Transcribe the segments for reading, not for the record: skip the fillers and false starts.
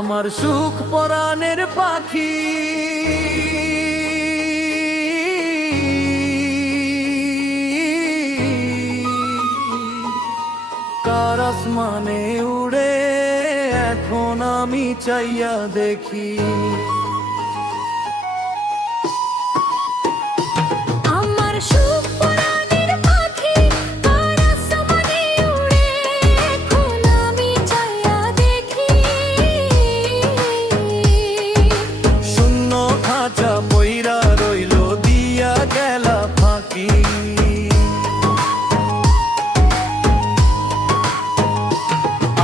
আমার সুখ পরাণের পাখি কার আসমানে উড়ে এখন আমি চাইয়া দেখি। আমার সুখ পরাণের পাখি কার আসমানে উড়ে এখন আমি চাইয়া দেখি।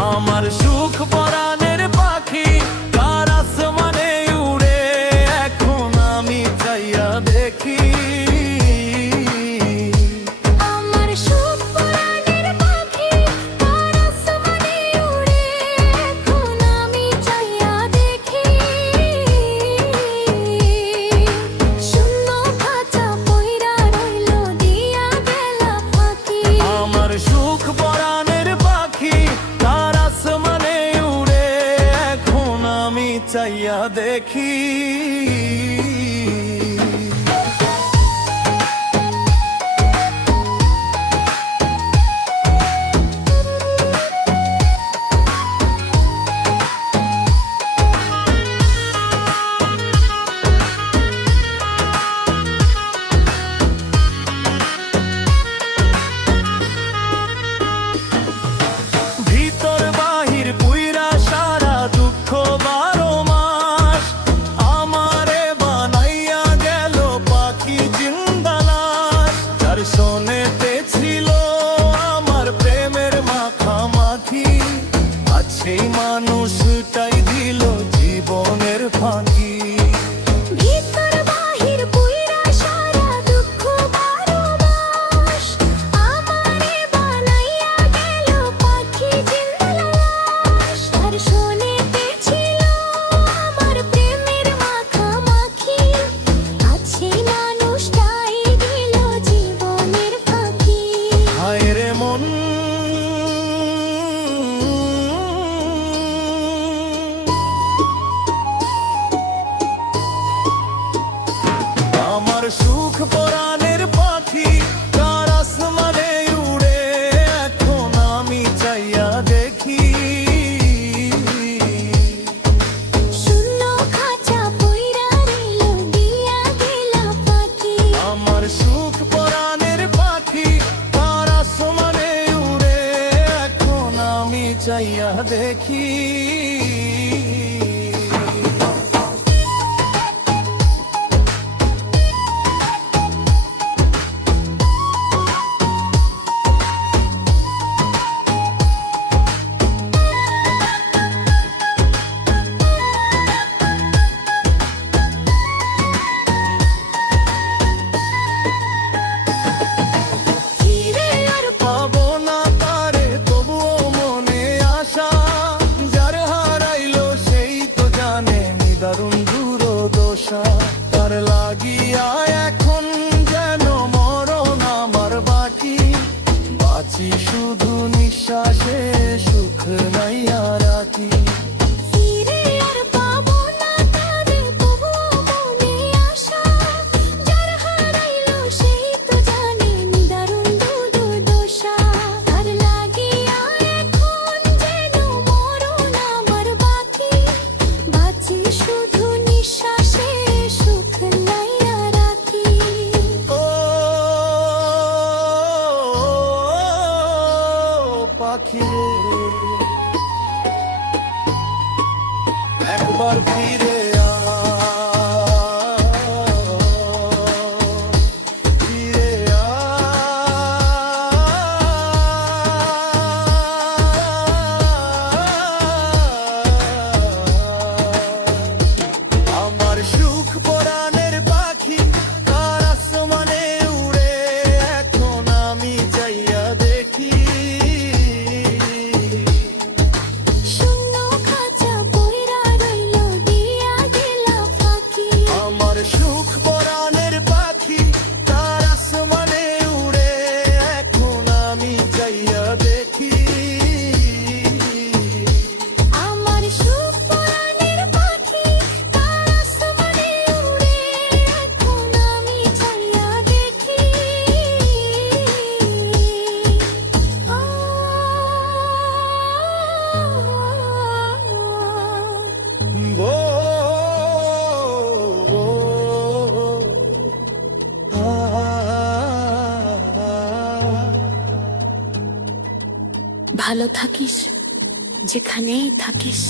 আমার সুখ পরাণের পাখি কার আসমানে উড়ে এখন আমি চাইয়া দেখি। শূন্য খাঁচা পইরা রইল দিয়া গেলা ফাঁকি। আমার সুখ পরাণের পাখি কার আসমানে উড়ে এখন আমি চাইয়া দেখি। সেই মানুষটাই দিল জীবনের ফাঁকি। ভিতর বাহির পুইরা সারা দুঃখ 12 মাস আমারে বানাইয়া গেল পাখি জিন্দা লাশ। তার শোনেতে ছিল আমার প্রেমের মাখামাখি আজ সেই মানুষটাই দিল জীবনের ফাঁকি। হায় রে মন আমার সুখ পরাণের পাখি কার আসমানে উড়ে এখন আমি চাইয়া দেখি। শূন্য খাঁচা পইরা রইল দিয়া গেলা ফাঁকি। আমার সুখ পরাণের পাখি কার আসমানে উড়ে এখন আমি চাইয়া দেখি। তার লাগিয়া এখন যেন মরণ আমার বাকি বাঁচি শুধু নিঃশ্বাসে সুখ নাইয়া রাখি। ফিরে আর পাবো না তারে তবুও মনে আশা যার হারাইলো সেই তো জানে নিদারুণ দুর্দশা। তার লাগিয়া এখন যেন মরণ আমার বাকি বাঁচি শুধু নিঃশ্বাসে সুখ নাইয়া রাখি। ও পাখি একবার ফিরে ফিরে আমার সুখ পরাণের পাখি কার আসমানে উড়ে এখন আমি চাইয়া দেখি। শূন্য খাঁচা পইরা রইল দিয়া গেলা ফাঁকি। আমার সুখ পরাণের পাখি কার আসমানে উড়ে এখন আমি চাইয়া দেখি। আমার সুখ পরাণের ভালো থাকিস যেখানেই থাকিস।